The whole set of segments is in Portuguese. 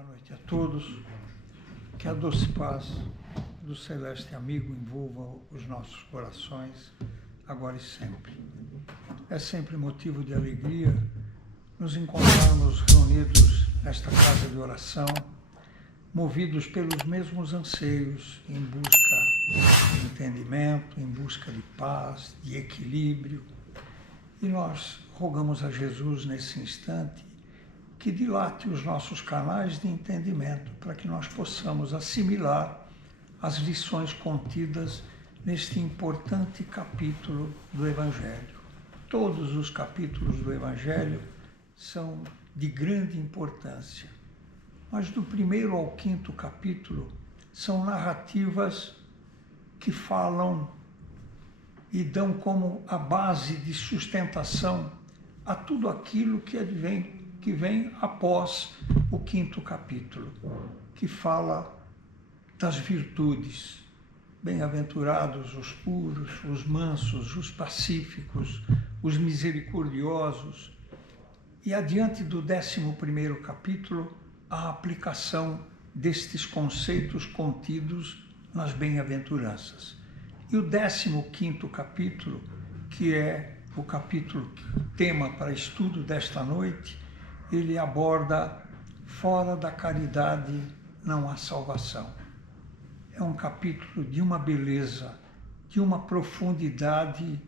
Boa noite a todos. Que a doce paz do Celeste Amigo envolva os nossos corações, agora e sempre. É sempre motivo de alegria nos encontrarmos reunidos nesta casa de oração, movidos pelos mesmos anseios, em busca de entendimento, em busca de paz, de equilíbrio. E nós rogamos a Jesus nesse instante que dilate os nossos canais de entendimento para que nós possamos assimilar as lições contidas neste importante capítulo do Evangelho. Todos os capítulos do Evangelho são de grande importância, mas do primeiro ao quinto capítulo são narrativas que falam e dão como a base de sustentação a tudo aquilo que vem após o quinto capítulo, que fala das virtudes. Bem-aventurados os puros, os mansos, os pacíficos, os misericordiosos. E adiante do 11º capítulo, a aplicação destes conceitos contidos nas bem-aventuranças. E o 15º capítulo, que é o capítulo tema para estudo desta noite, ele aborda: fora da caridade não há salvação. É um capítulo de uma beleza, de uma profundidade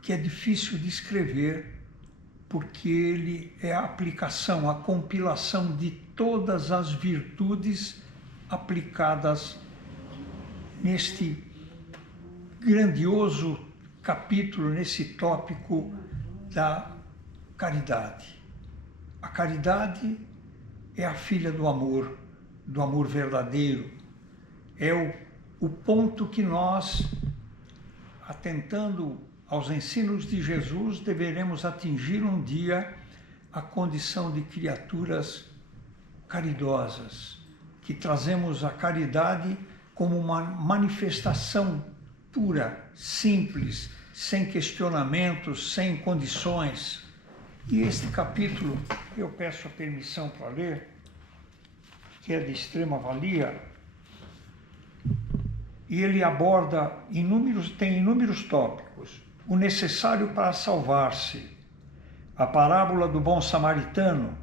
que é difícil de escrever, porque ele é a aplicação, a compilação de todas as virtudes aplicadas neste grandioso capítulo, nesse tópico da caridade. A caridade é a filha do amor verdadeiro. É o ponto que nós, atentando aos ensinos de Jesus, deveremos atingir um dia a condição de criaturas caridosas, que trazemos a caridade como uma manifestação pura, simples, sem questionamentos, sem condições. E este capítulo, eu peço a permissão para ler, que é de extrema valia, e ele aborda tem inúmeros tópicos: o necessário para salvar-se, a parábola do bom samaritano,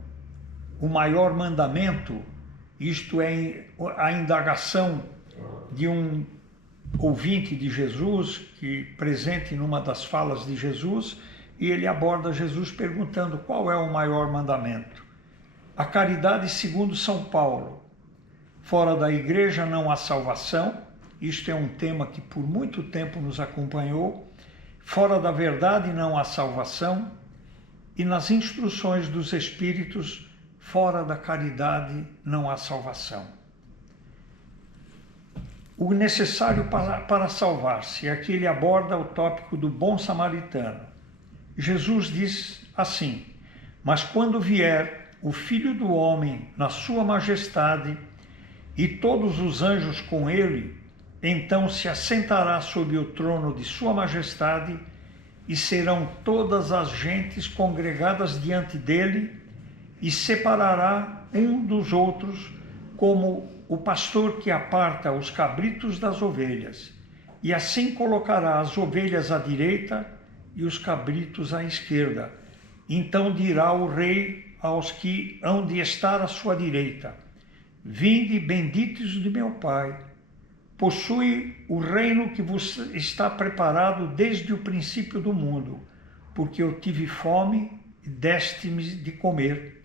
o maior mandamento, isto é a indagação de um ouvinte de Jesus, que presente numa das falas de Jesus, e ele aborda Jesus perguntando qual é o maior mandamento. A caridade segundo São Paulo. Fora da igreja não há salvação. Isto é um tema que por muito tempo nos acompanhou. Fora da verdade não há salvação. E nas instruções dos Espíritos, fora da caridade não há salvação. O necessário para salvar-se. Aqui ele aborda o tópico do bom samaritano. Jesus diz assim: mas quando vier o Filho do Homem na sua majestade e todos os anjos com ele, então se assentará sobre o trono de sua majestade e serão todas as gentes congregadas diante dele e separará um dos outros, como o pastor que aparta os cabritos das ovelhas, e assim colocará as ovelhas à direita e os cabritos à esquerda. Então dirá o rei aos que hão de estar à sua direita: vinde, benditos de meu Pai, possui o reino que vos está preparado desde o princípio do mundo, porque eu tive fome e deste-me de comer,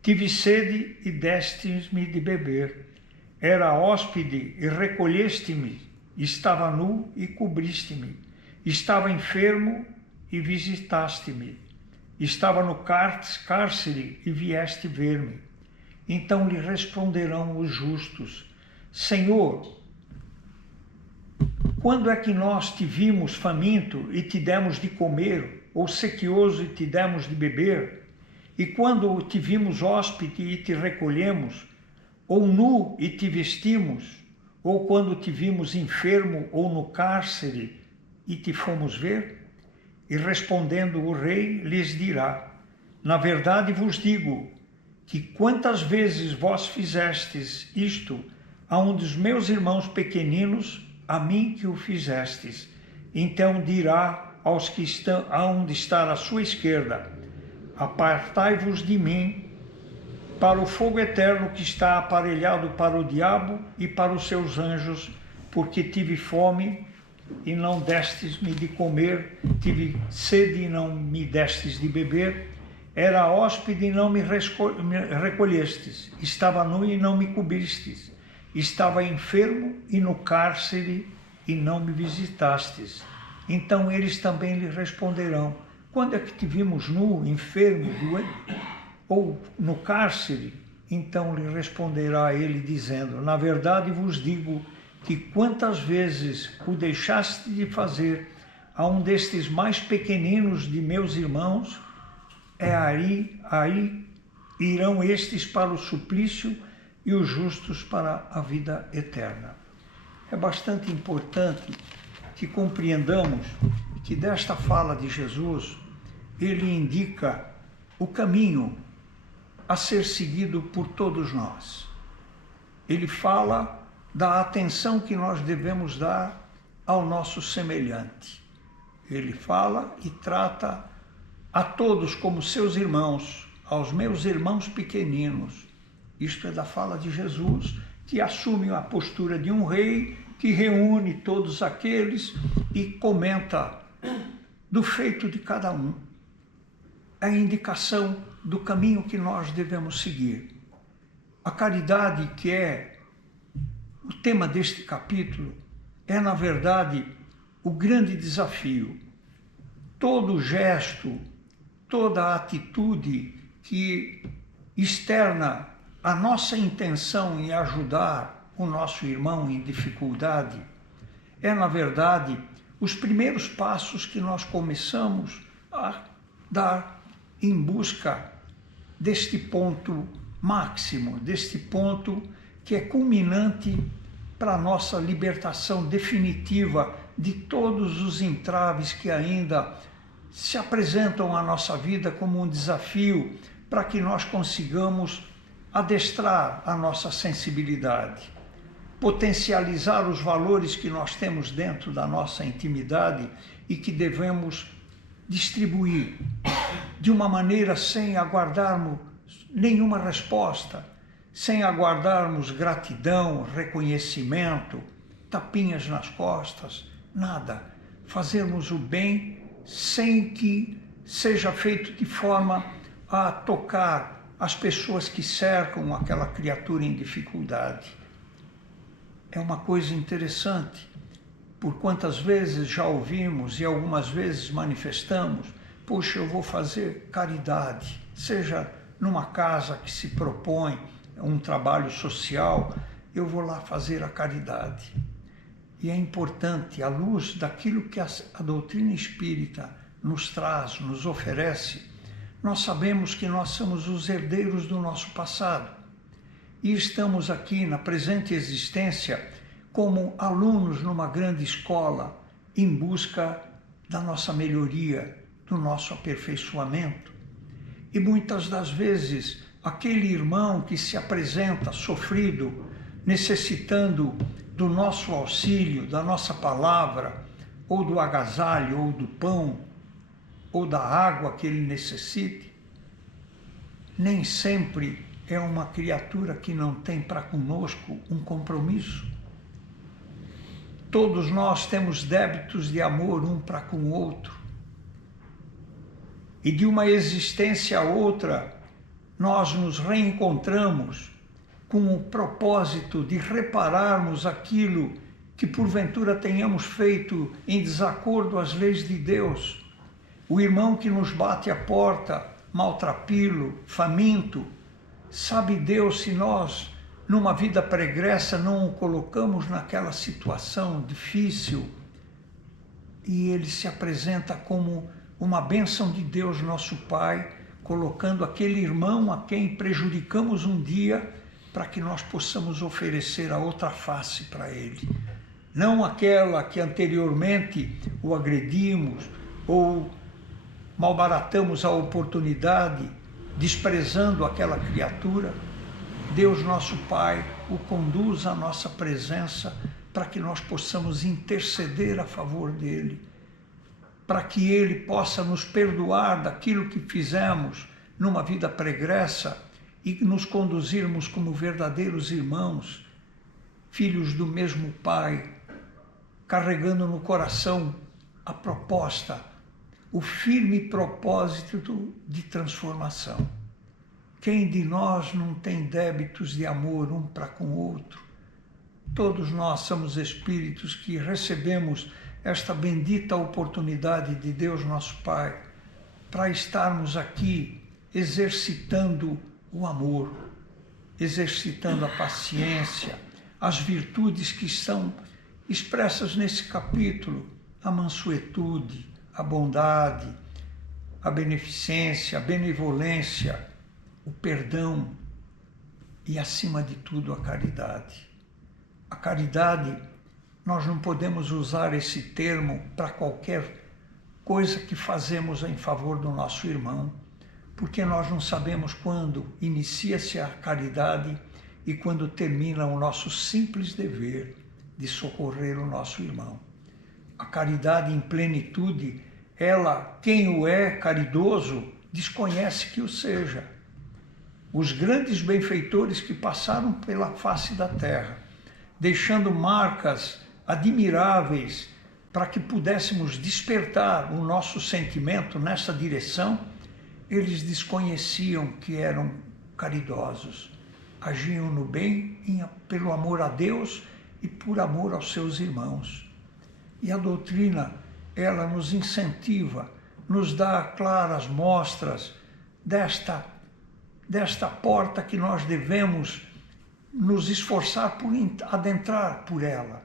tive sede e deste-me de beber, era hóspede e recolheste-me, estava nu e cobriste-me, estava enfermo e visitaste-me, estava no cárcere e vieste ver-me. Então lhe responderão os justos: Senhor, quando é que nós te vimos faminto e te demos de comer, ou sequioso e te demos de beber? E quando te vimos hóspede e te recolhemos, ou nu e te vestimos, ou quando te vimos enfermo ou no cárcere e te fomos ver? E respondendo o rei lhes dirá: na verdade vos digo que quantas vezes vós fizestes isto a um dos meus irmãos pequeninos, a mim que o fizestes. Então dirá aos que estão aonde está à sua esquerda: apartai-vos de mim para o fogo eterno que está aparelhado para o diabo e para os seus anjos, porque tive fome e não destes-me de comer, tive sede e não me destes de beber, era hóspede e não me recolhestes, estava nu e não me cobristes, estava enfermo e no cárcere e não me visitastes. Então eles também lhe responderão: quando é que te vimos nu, enfermo, doente, ou no cárcere? Então lhe responderá ele, dizendo: na verdade vos digo que quantas vezes o deixaste de fazer a um destes mais pequeninos de meus irmãos, aí irão estes para o suplício e os justos para a vida eterna. É bastante importante que compreendamos que desta fala de Jesus, ele indica o caminho a ser seguido por todos nós. Ele fala da atenção que nós devemos dar ao nosso semelhante. Ele fala e trata a todos como seus irmãos, aos meus irmãos pequeninos. Isto é da fala de Jesus, que assume a postura de um rei, que reúne todos aqueles e comenta do feito de cada um. É a indicação do caminho que nós devemos seguir. A caridade, que é o tema deste capítulo, é, na verdade, o grande desafio. Todo gesto, toda atitude que externa a nossa intenção em ajudar o nosso irmão em dificuldade, é, na verdade, os primeiros passos que nós começamos a dar em busca deste ponto máximo, deste ponto que é culminante para a nossa libertação definitiva de todos os entraves que ainda se apresentam à nossa vida como um desafio para que nós consigamos adestrar a nossa sensibilidade, potencializar os valores que nós temos dentro da nossa intimidade e que devemos distribuir de uma maneira sem aguardarmos nenhuma resposta, sem aguardarmos gratidão, reconhecimento, tapinhas nas costas, nada. Fazermos o bem sem que seja feito de forma a tocar as pessoas que cercam aquela criatura em dificuldade. É uma coisa interessante, por quantas vezes já ouvimos e algumas vezes manifestamos: puxa, eu vou fazer caridade, seja numa casa que se propõe um trabalho social, eu vou lá fazer a caridade. E é importante, à luz daquilo que a doutrina espírita nos traz, nos oferece, nós sabemos que nós somos os herdeiros do nosso passado e estamos aqui na presente existência como alunos numa grande escola em busca da nossa melhoria, do nosso aperfeiçoamento. E muitas das vezes aquele irmão que se apresenta sofrido, necessitando do nosso auxílio, da nossa palavra, ou do agasalho, ou do pão, ou da água que ele necessite, nem sempre é uma criatura que não tem para conosco um compromisso. Todos nós temos débitos de amor um para com o outro. E de uma existência a outra, nós nos reencontramos com o propósito de repararmos aquilo que porventura tenhamos feito em desacordo às leis de Deus. O irmão que nos bate à porta, maltrapilho, faminto, sabe Deus se nós, numa vida pregressa, não o colocamos naquela situação difícil e ele se apresenta como uma bênção de Deus, nosso Pai, colocando aquele irmão a quem prejudicamos um dia para que nós possamos oferecer a outra face para ele. Não aquela que anteriormente o agredimos ou malbaratamos a oportunidade desprezando aquela criatura, Deus nosso Pai o conduz à nossa presença para que nós possamos interceder a favor dele, para que ele possa nos perdoar daquilo que fizemos numa vida pregressa e nos conduzirmos como verdadeiros irmãos, filhos do mesmo Pai, carregando no coração a proposta, o firme propósito de transformação. Quem de nós não tem débitos de amor um para com o outro? Todos nós somos espíritos que recebemos esta bendita oportunidade de Deus nosso Pai para estarmos aqui exercitando o amor, exercitando a paciência, as virtudes que estão expressas nesse capítulo, a mansuetude, a bondade, a beneficência, a benevolência, o perdão e, acima de tudo, a caridade. A caridade, nós não podemos usar esse termo para qualquer coisa que fazemos em favor do nosso irmão, porque nós não sabemos quando inicia-se a caridade e quando termina o nosso simples dever de socorrer o nosso irmão. A caridade em plenitude, ela, quem o é caridoso, desconhece que o seja. Os grandes benfeitores que passaram pela face da terra, deixando marcas admiráveis para que pudéssemos despertar o nosso sentimento nessa direção, eles desconheciam que eram caridosos, agiam no bem pelo amor a Deus e por amor aos seus irmãos. E a doutrina, ela nos incentiva, nos dá claras mostras desta porta que nós devemos nos esforçar por adentrar por ela,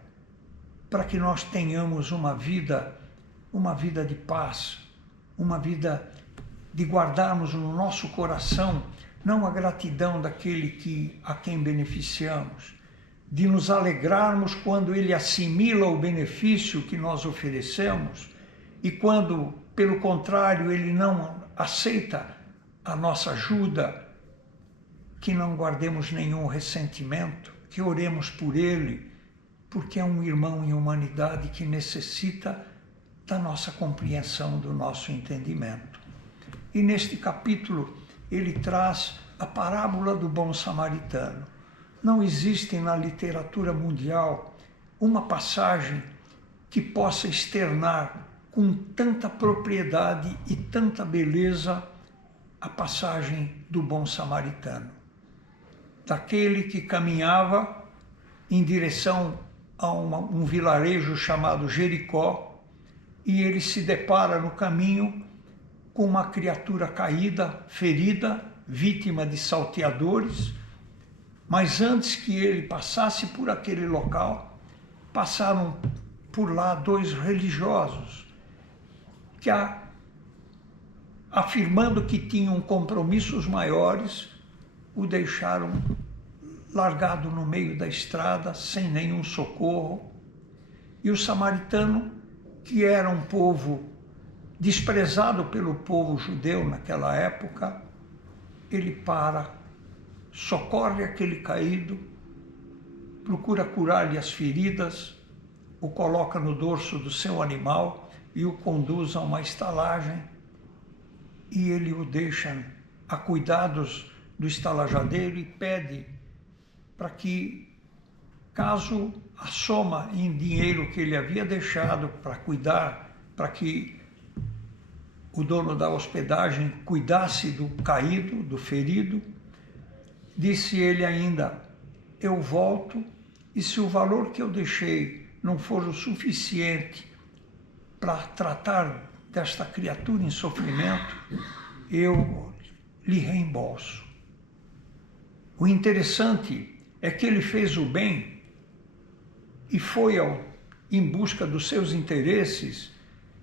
para que nós tenhamos uma vida de paz, uma vida de guardarmos no nosso coração não a gratidão daquele a quem beneficiamos, de nos alegrarmos quando ele assimila o benefício que nós oferecemos e quando, pelo contrário, ele não aceita a nossa ajuda, que não guardemos nenhum ressentimento, que oremos por ele, porque é um irmão em humanidade que necessita da nossa compreensão, do nosso entendimento. E neste capítulo ele traz a parábola do bom samaritano. Não existe na literatura mundial uma passagem que possa externar com tanta propriedade e tanta beleza a passagem do bom samaritano. Daquele que caminhava em direção a um vilarejo chamado Jericó, e ele se depara no caminho com uma criatura caída, ferida, vítima de salteadores, mas antes que ele passasse por aquele local, passaram por lá dois religiosos, que afirmando que tinham compromissos maiores, o deixaram largado no meio da estrada, sem nenhum socorro. E o samaritano, que era um povo desprezado pelo povo judeu naquela época, ele para, socorre aquele caído, procura curar-lhe as feridas, o coloca no dorso do seu animal e o conduz a uma estalagem, e ele o deixa a cuidados do estalajadeiro e pede para que, caso a soma em dinheiro que ele havia deixado para cuidar, para que o dono da hospedagem cuidasse do caído, do ferido, disse ele ainda: eu volto, e se o valor que eu deixei não for o suficiente para tratar desta criatura em sofrimento, eu lhe reembolso. O interessante é que ele fez o bem e foi em busca dos seus interesses.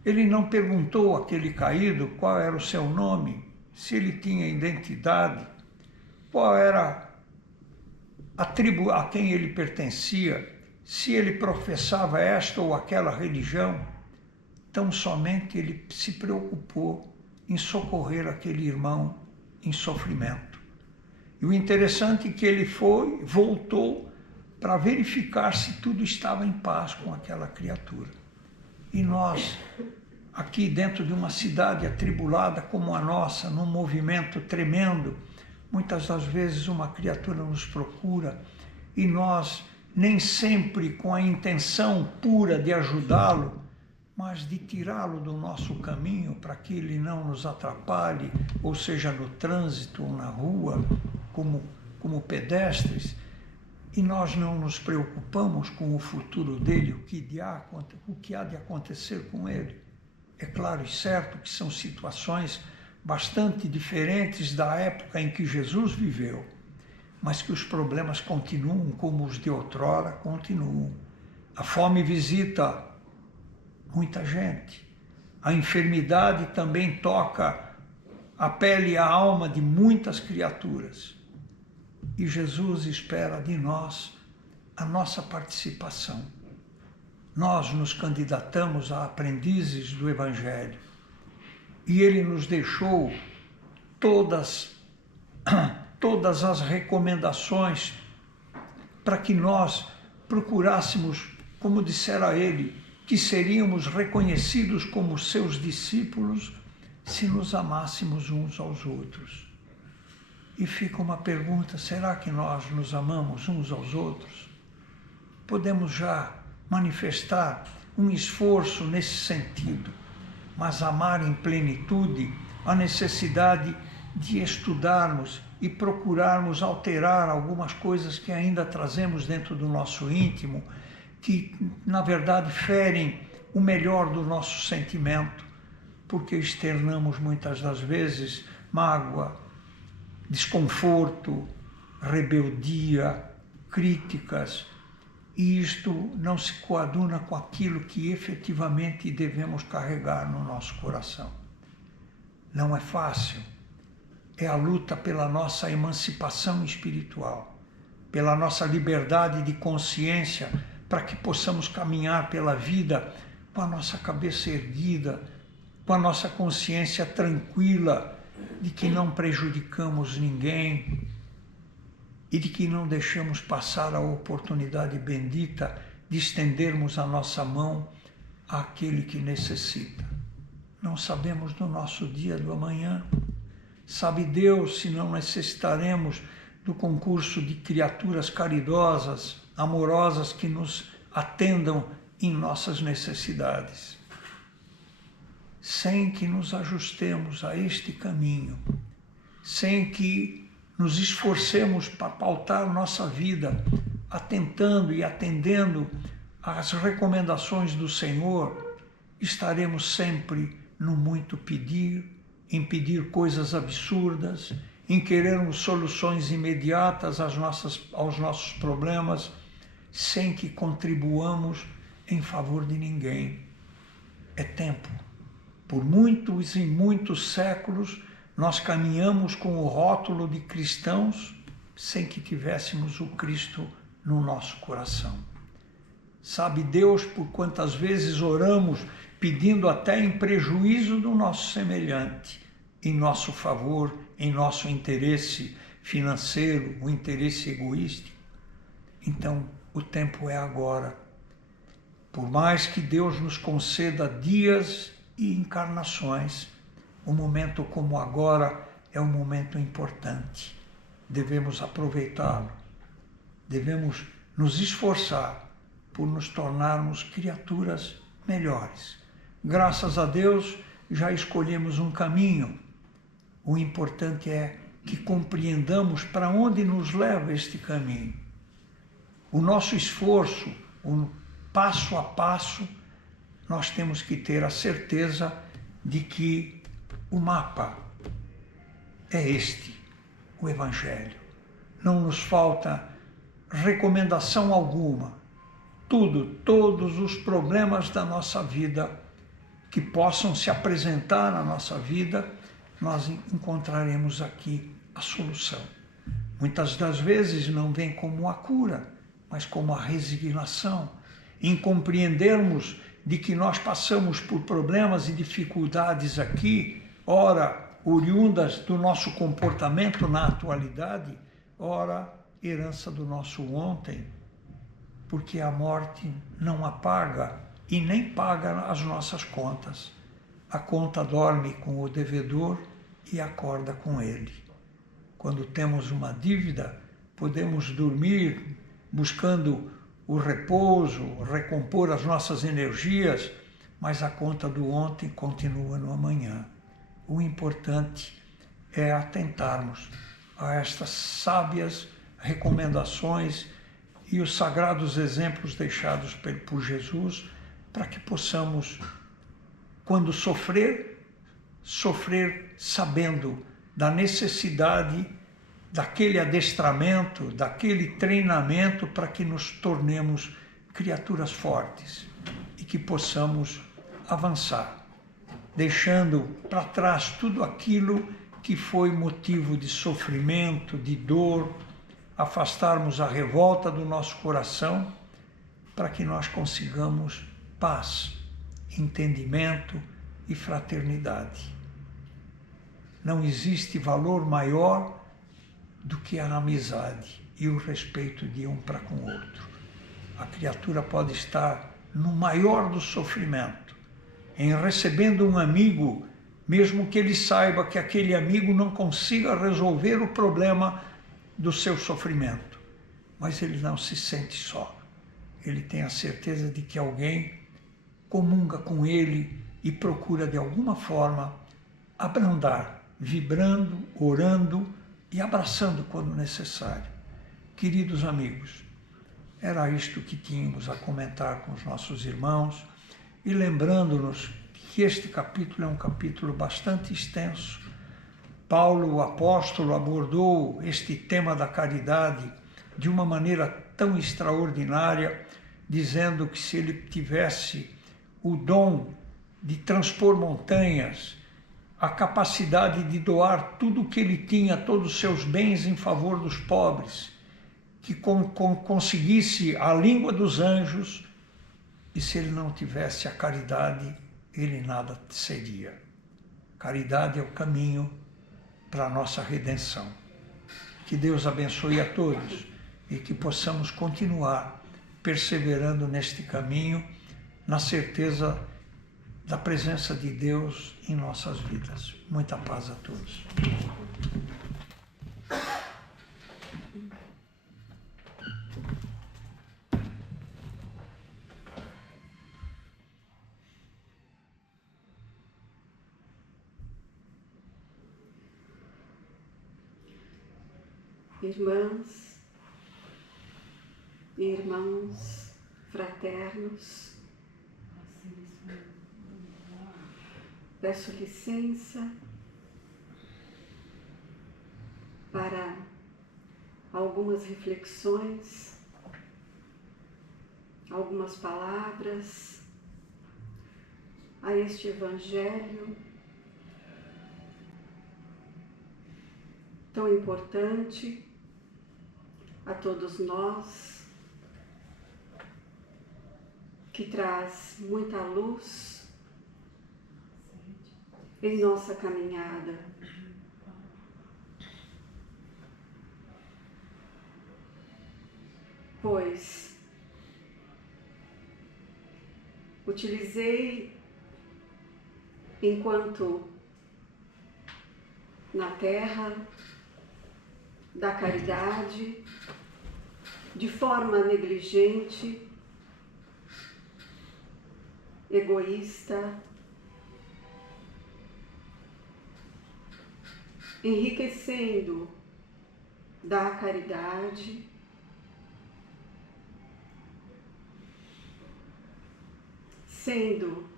Ele não perguntou àquele caído qual era o seu nome, se ele tinha identidade, qual era a tribo a quem ele pertencia, se ele professava esta ou aquela religião. Tão somente ele se preocupou em socorrer aquele irmão em sofrimento. E o interessante é que ele voltou para verificar se tudo estava em paz com aquela criatura. E nós, aqui dentro de uma cidade atribulada como a nossa, num movimento tremendo, muitas das vezes uma criatura nos procura e nós, nem sempre com a intenção pura de ajudá-lo, mas de tirá-lo do nosso caminho para que ele não nos atrapalhe, ou seja, no trânsito ou na rua, como pedestres, e nós não nos preocupamos com o futuro dele, o que há de acontecer com ele. É claro e certo que são situações bastante diferentes da época em que Jesus viveu, mas que os problemas continuam como os de outrora continuam. A fome visita muita gente. A enfermidade também toca a pele e a alma de muitas criaturas. E Jesus espera de nós a nossa participação. Nós nos candidatamos a aprendizes do Evangelho. E ele nos deixou todas as recomendações para que nós procurássemos, como dissera ele, que seríamos reconhecidos como seus discípulos se nos amássemos uns aos outros. E fica uma pergunta, será que nós nos amamos uns aos outros? Podemos já manifestar um esforço nesse sentido, mas amar em plenitude a necessidade de estudarmos e procurarmos alterar algumas coisas que ainda trazemos dentro do nosso íntimo, que, na verdade, ferem o melhor do nosso sentimento, porque externamos muitas das vezes mágoa, desconforto, rebeldia, críticas, e isto não se coaduna com aquilo que efetivamente devemos carregar no nosso coração. Não é fácil. É a luta pela nossa emancipação espiritual, pela nossa liberdade de consciência, para que possamos caminhar pela vida com a nossa cabeça erguida, com a nossa consciência tranquila de que não prejudicamos ninguém e de que não deixamos passar a oportunidade bendita de estendermos a nossa mão àquele que necessita. Não sabemos do nosso dia do amanhã. Sabe Deus se não necessitaremos do concurso de criaturas caridosas, amorosas, que nos atendam em nossas necessidades. Sem que nos ajustemos a este caminho, sem que nos esforcemos para pautar nossa vida, atentando e atendendo às recomendações do Senhor, estaremos sempre no muito pedir, em pedir coisas absurdas, em querermos soluções imediatas aos nossos problemas, sem que contribuamos em favor de ninguém. É tempo. Por muitos e muitos séculos, nós caminhamos com o rótulo de cristãos sem que tivéssemos o Cristo no nosso coração. Sabe Deus por quantas vezes oramos pedindo até em prejuízo do nosso semelhante, em nosso favor, em nosso interesse financeiro, o interesse egoísta. Então, o tempo é agora. Por mais que Deus nos conceda dias e encarnações, um momento como agora é um momento importante. Devemos aproveitá-lo. Devemos nos esforçar por nos tornarmos criaturas melhores. Graças a Deus, já escolhemos um caminho. O importante é que compreendamos para onde nos leva este caminho. O nosso esforço, o passo a passo, nós temos que ter a certeza de que o mapa é este, o Evangelho. Não nos falta recomendação alguma. Todos os problemas da nossa vida que possam se apresentar na nossa vida, nós encontraremos aqui a solução. Muitas das vezes não vem como a cura, mas como a resignação, em compreendermos de que nós passamos por problemas e dificuldades aqui, ora oriundas do nosso comportamento na atualidade, ora, herança do nosso ontem, porque a morte não apaga e nem paga as nossas contas. A conta dorme com o devedor e acorda com ele. Quando temos uma dívida, podemos dormir buscando o repouso, recompor as nossas energias, mas a conta do ontem continua no amanhã. O importante é atentarmos a estas sábias recomendações e os sagrados exemplos deixados por Jesus, para que possamos, quando sofrer sabendo da necessidade daquele adestramento, daquele treinamento, para que nos tornemos criaturas fortes e que possamos avançar, deixando para trás tudo aquilo que foi motivo de sofrimento, de dor, afastarmos a revolta do nosso coração, para que nós consigamos paz, entendimento e fraternidade. Não existe valor maior do que a amizade e o respeito de um para com o outro. A criatura pode estar no maior do sofrimento, em recebendo um amigo, mesmo que ele saiba que aquele amigo não consiga resolver o problema do seu sofrimento, mas ele não se sente só. Ele tem a certeza de que alguém comunga com ele e procura de alguma forma abrandar, vibrando, orando e abraçando quando necessário. Queridos amigos, era isto que tínhamos a comentar com os nossos irmãos, e lembrando-nos que este capítulo é um capítulo bastante extenso. Paulo, o apóstolo, abordou este tema da caridade de uma maneira tão extraordinária, dizendo que se ele tivesse o dom de transpor montanhas, a capacidade de doar tudo o que ele tinha, todos os seus bens em favor dos pobres, que conseguisse a língua dos anjos, e se ele não tivesse a caridade, ele nada seria. Caridade é o caminho para a nossa redenção. Que Deus abençoe a todos e que possamos continuar perseverando neste caminho, na certeza da presença de Deus em nossas vidas. Muita paz a todos. Irmãs e irmãos fraternos, peço licença para algumas reflexões, algumas palavras a este Evangelho tão importante a todos nós, que traz muita luz em nossa caminhada. Pois utilizei enquanto na terra da caridade, de forma negligente, egoísta, enriquecendo da caridade, sendo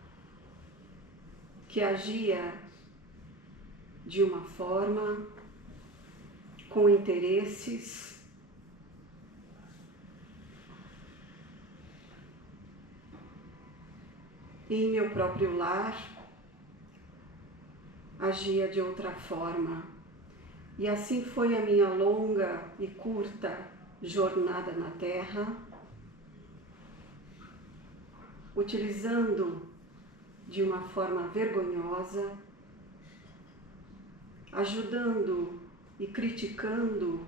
que agia de uma forma com interesses e em meu próprio lar agia de outra forma. E assim foi a minha longa e curta jornada na Terra, utilizando de uma forma vergonhosa ajudando e criticando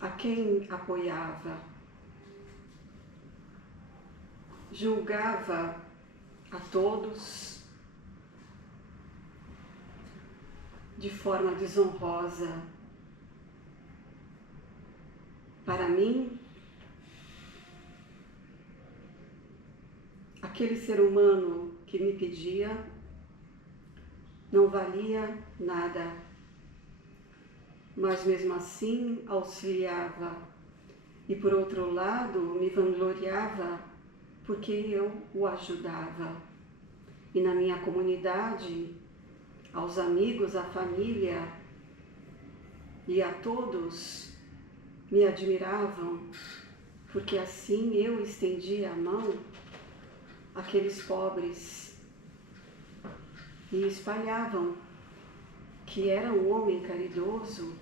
a quem apoiava, julgava a todos de forma desonrosa. Para mim, aquele ser humano que me pedia não valia nada, mas mesmo assim auxiliava e, por outro lado, me vangloriava porque eu o ajudava. E na minha comunidade, aos amigos, à família e a todos me admiravam, porque assim eu estendia a mão àqueles pobres e espalhavam que era um homem caridoso,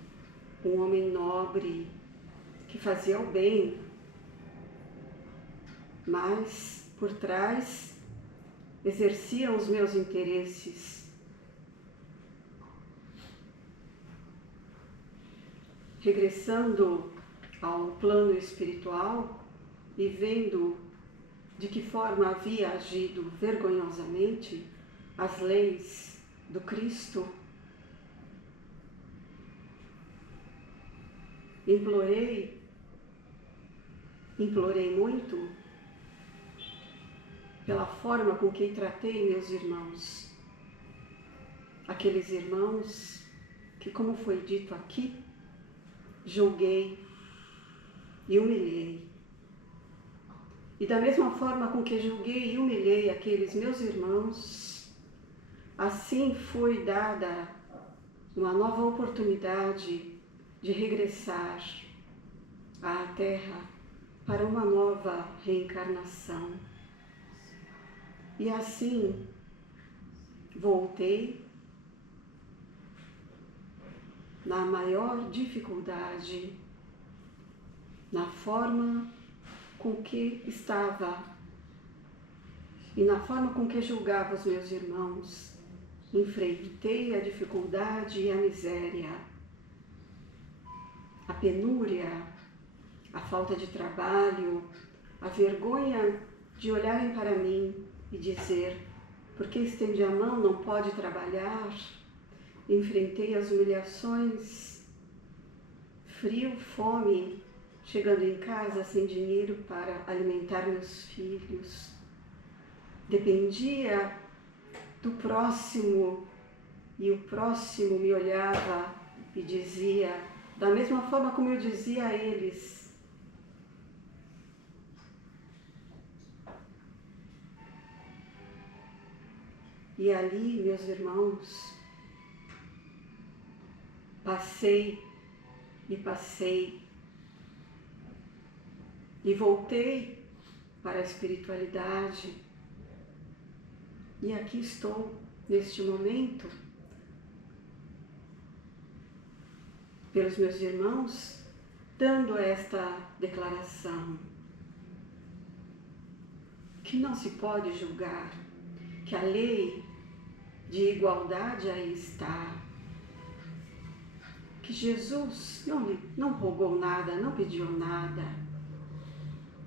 um homem nobre, que fazia o bem, mas por trás exerciam os meus interesses. Regressando ao plano espiritual e vendo de que forma havia agido vergonhosamente as leis do Cristo, implorei muito pela forma com que tratei meus irmãos. Aqueles irmãos que, como foi dito aqui, julguei e humilhei. E da mesma forma com que julguei e humilhei aqueles meus irmãos, assim foi dada uma nova oportunidade de regressar à Terra para uma nova reencarnação. E assim voltei na maior dificuldade, na forma com que estava e na forma com que julgava os meus irmãos. Enfrentei a dificuldade e a miséria, a penúria, a falta de trabalho, a vergonha de olharem para mim e dizer: porque estende a mão, não pode trabalhar. Enfrentei as humilhações, frio, fome, chegando em casa sem dinheiro para alimentar meus filhos. Dependia do próximo e o próximo me olhava e dizia, da mesma forma como eu dizia a eles: e ali, meus irmãos, passei e voltei para a espiritualidade. E aqui estou, neste momento, pelos meus irmãos, dando esta declaração: que não se pode julgar, que a lei de igualdade aí está, que Jesus não rogou nada, não pediu nada,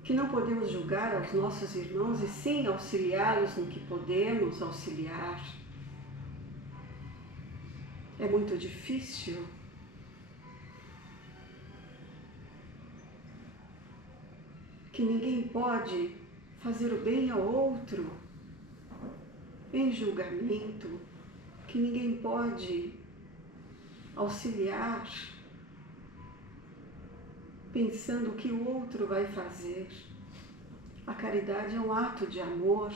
que não podemos julgar aos nossos irmãos e sim auxiliá-los no que podemos auxiliar. É muito difícil. Que ninguém pode fazer o bem ao outro em julgamento, que ninguém pode auxiliar pensando o que o outro vai fazer. A caridade é um ato de amor,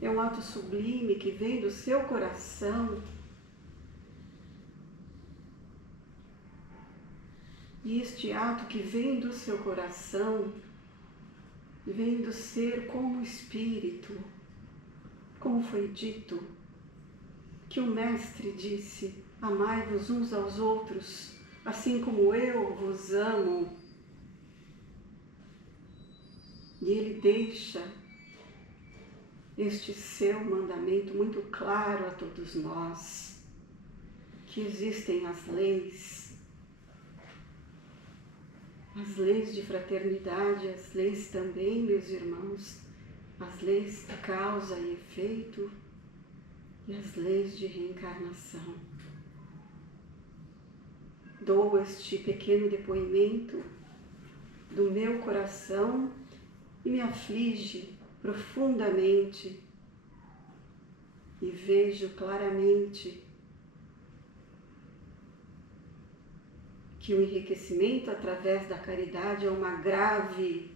é um ato sublime que vem do seu coração. E este ato que vem do seu coração, vem do ser como espírito, como foi dito, que o Mestre disse: amai-vos uns aos outros, assim como eu vos amo. E ele deixa este seu mandamento muito claro a todos nós, que existem as leis de fraternidade, as leis também, meus irmãos, as leis de causa e efeito e as leis de reencarnação. Dou este pequeno depoimento do meu coração e me aflige profundamente e vejo claramente que o enriquecimento através da caridade é uma grave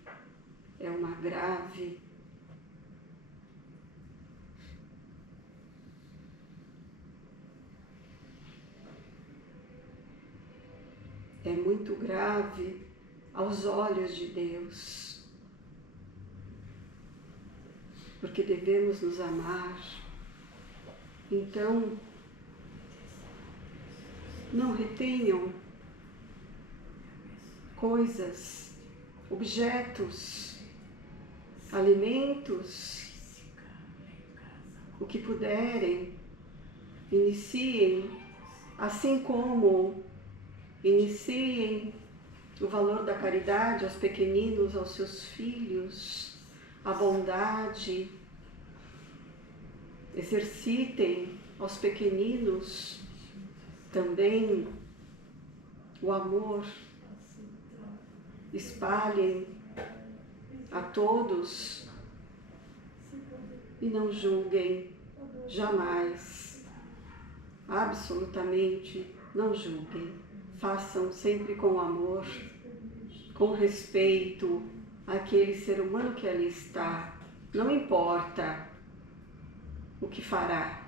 é muito grave aos olhos de Deus, porque devemos nos amar. Então, não retenham coisas, objetos, alimentos, o que puderem, iniciem, assim como iniciem o valor da caridade aos pequeninos, aos seus filhos, a bondade, exercitem aos pequeninos também o amor, espalhem a todos e não julguem jamais, absolutamente não julguem. Façam sempre com amor, com respeito àquele ser humano que ali está. Não importa o que fará,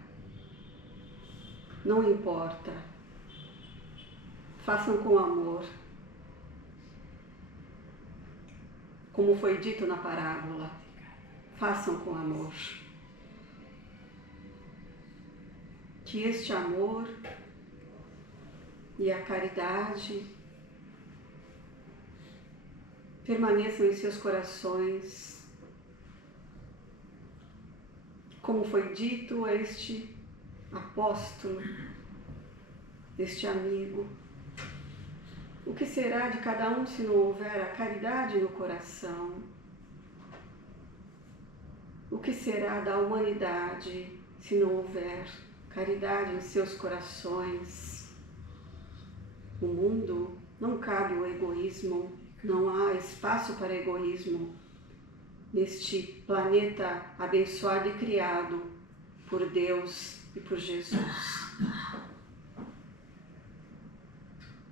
não importa. Façam com amor, como foi dito na parábola. Façam com amor. Que este amor e a caridade permaneçam em seus corações, como foi dito a este apóstolo, este amigo. O que será de cada um se não houver a caridade no coração? O que será da humanidade se não houver caridade em seus corações? O mundo não cabe o egoísmo, não há espaço para egoísmo neste planeta abençoado e criado por Deus e por Jesus.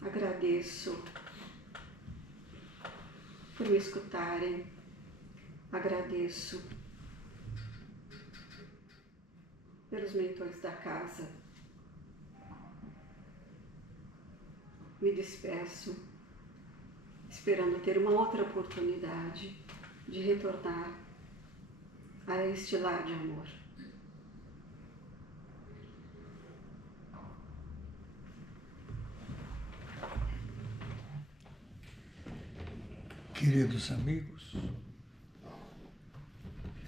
Agradeço por me escutarem, agradeço pelos mentores da casa. Me despeço, esperando ter uma outra oportunidade de retornar a este lar de amor. Queridos amigos,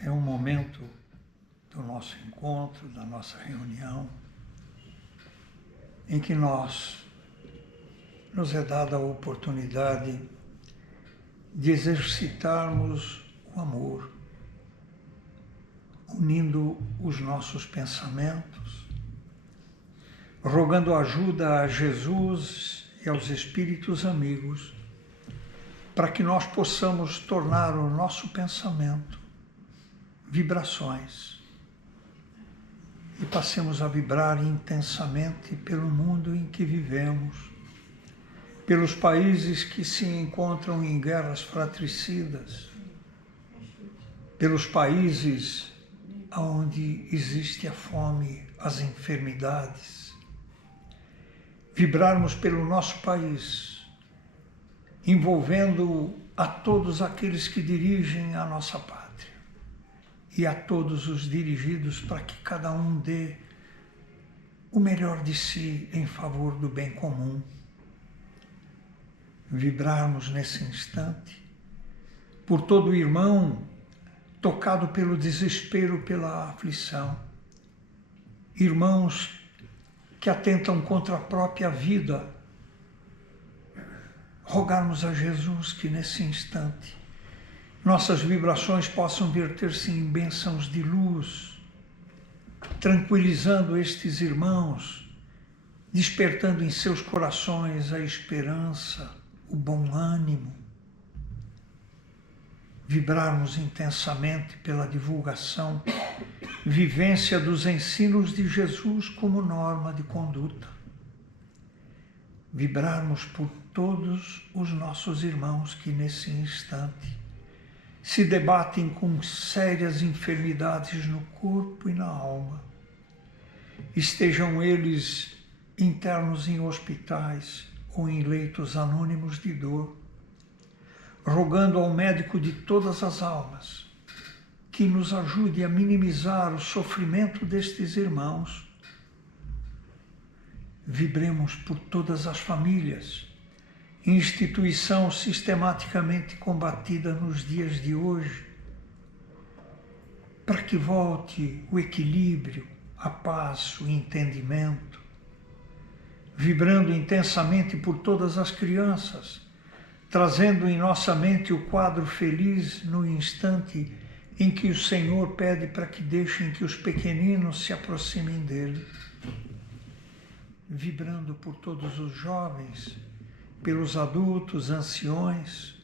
é um momento do nosso encontro, da nossa reunião, em que nos é dada a oportunidade de exercitarmos o amor, unindo os nossos pensamentos, rogando ajuda a Jesus e aos espíritos amigos, para que nós possamos tornar o nosso pensamento vibrações e passemos a vibrar intensamente pelo mundo em que vivemos, pelos países que se encontram em guerras fratricidas, pelos países onde existe a fome, as enfermidades. Vibrarmos pelo nosso país, envolvendo a todos aqueles que dirigem a nossa pátria e a todos os dirigidos, para que cada um dê o melhor de si em favor do bem comum. Vibrarmos nesse instante por todo irmão tocado pelo desespero, pela aflição. Irmãos que atentam contra a própria vida. Rogarmos a Jesus que nesse instante nossas vibrações possam verter-se em bênçãos de luz, tranquilizando estes irmãos, despertando em seus corações a esperança, o bom ânimo. Vibrarmos intensamente pela divulgação, vivência dos ensinos de Jesus como norma de conduta. Vibrarmos por todos os nossos irmãos que nesse instante se debatem com sérias enfermidades no corpo e na alma. Estejam eles internos em hospitais ou em leitos anônimos de dor, rogando ao médico de todas as almas que nos ajude a minimizar o sofrimento destes irmãos. Vibremos por todas as famílias, instituição sistematicamente combatida nos dias de hoje, para que volte o equilíbrio, a paz, o entendimento, vibrando intensamente por todas as crianças, trazendo em nossa mente o quadro feliz no instante em que o Senhor pede para que deixem que os pequeninos se aproximem dele, vibrando por todos os jovens, pelos adultos, anciões,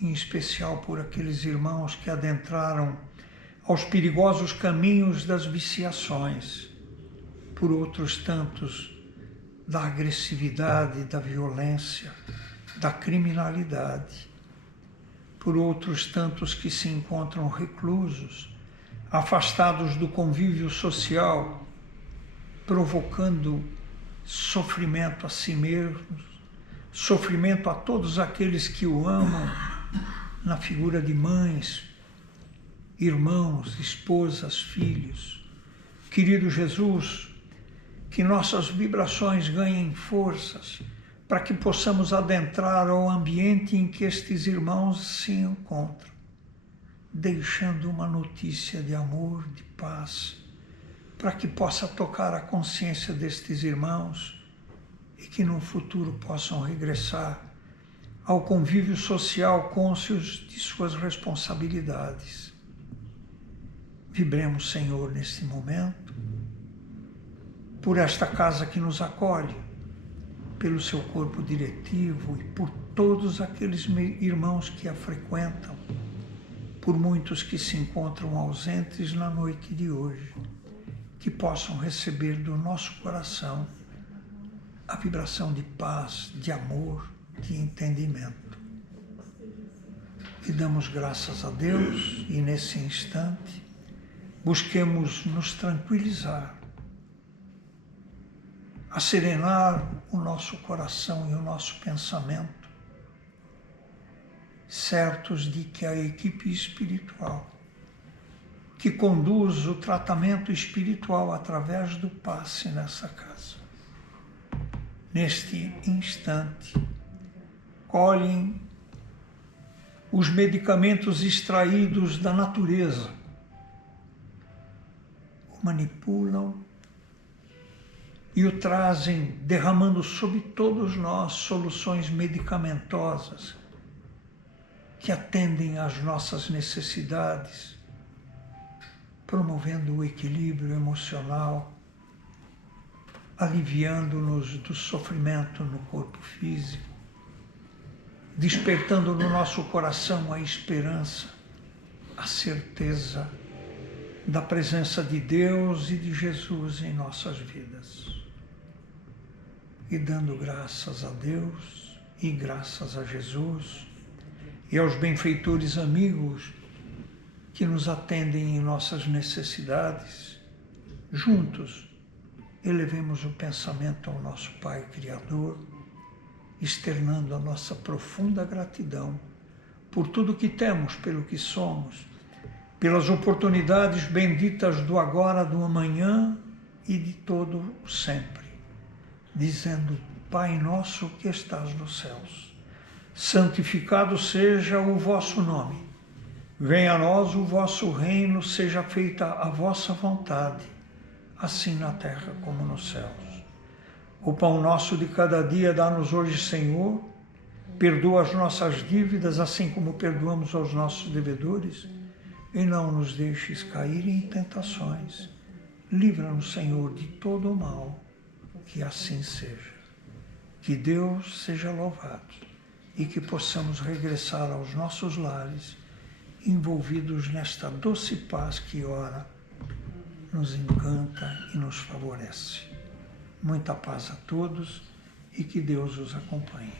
em especial por aqueles irmãos que adentraram aos perigosos caminhos das viciações, por outros tantos da agressividade, da violência, da criminalidade, por outros tantos que se encontram reclusos, afastados do convívio social, provocando sofrimento a si mesmos, sofrimento a todos aqueles que o amam, na figura de mães, irmãos, esposas, filhos. Querido Jesus, que nossas vibrações ganhem forças para que possamos adentrar ao ambiente em que estes irmãos se encontram, deixando uma notícia de amor, de paz, para que possa tocar a consciência destes irmãos e que no futuro possam regressar ao convívio social cônscios de suas responsabilidades. Vibremos, Senhor, neste momento, por esta casa que nos acolhe, pelo seu corpo diretivo e por todos aqueles irmãos que a frequentam, por muitos que se encontram ausentes na noite de hoje, que possam receber do nosso coração a vibração de paz, de amor, de entendimento. E damos graças a Deus e nesse instante busquemos nos tranquilizar, a serenar o nosso coração e o nosso pensamento, certos de que a equipe espiritual que conduz o tratamento espiritual através do passe nessa casa, neste instante, colhem os medicamentos extraídos da natureza, o manipulam e o trazem, derramando sobre todos nós soluções medicamentosas que atendem às nossas necessidades, promovendo o equilíbrio emocional, aliviando-nos do sofrimento no corpo físico, despertando no nosso coração a esperança, a certeza da presença de Deus e de Jesus em nossas vidas. E dando graças a Deus e graças a Jesus e aos benfeitores amigos que nos atendem em nossas necessidades, juntos elevemos o pensamento ao nosso Pai Criador, externando a nossa profunda gratidão por tudo que temos, pelo que somos, pelas oportunidades benditas do agora, do amanhã e de todo o sempre, dizendo: Pai nosso que estás nos céus, santificado seja o vosso nome. Venha a nós o vosso reino, seja feita a vossa vontade, assim na terra como nos céus. O pão nosso de cada dia dá-nos hoje, Senhor. Perdoa as nossas dívidas, assim como perdoamos aos nossos devedores. E não nos deixes cair em tentações. Livra-nos, Senhor, de todo o mal. Que assim seja. Que Deus seja louvado e que possamos regressar aos nossos lares, envolvidos nesta doce paz que ora nos encanta e nos favorece. Muita paz a todos e que Deus os acompanhe.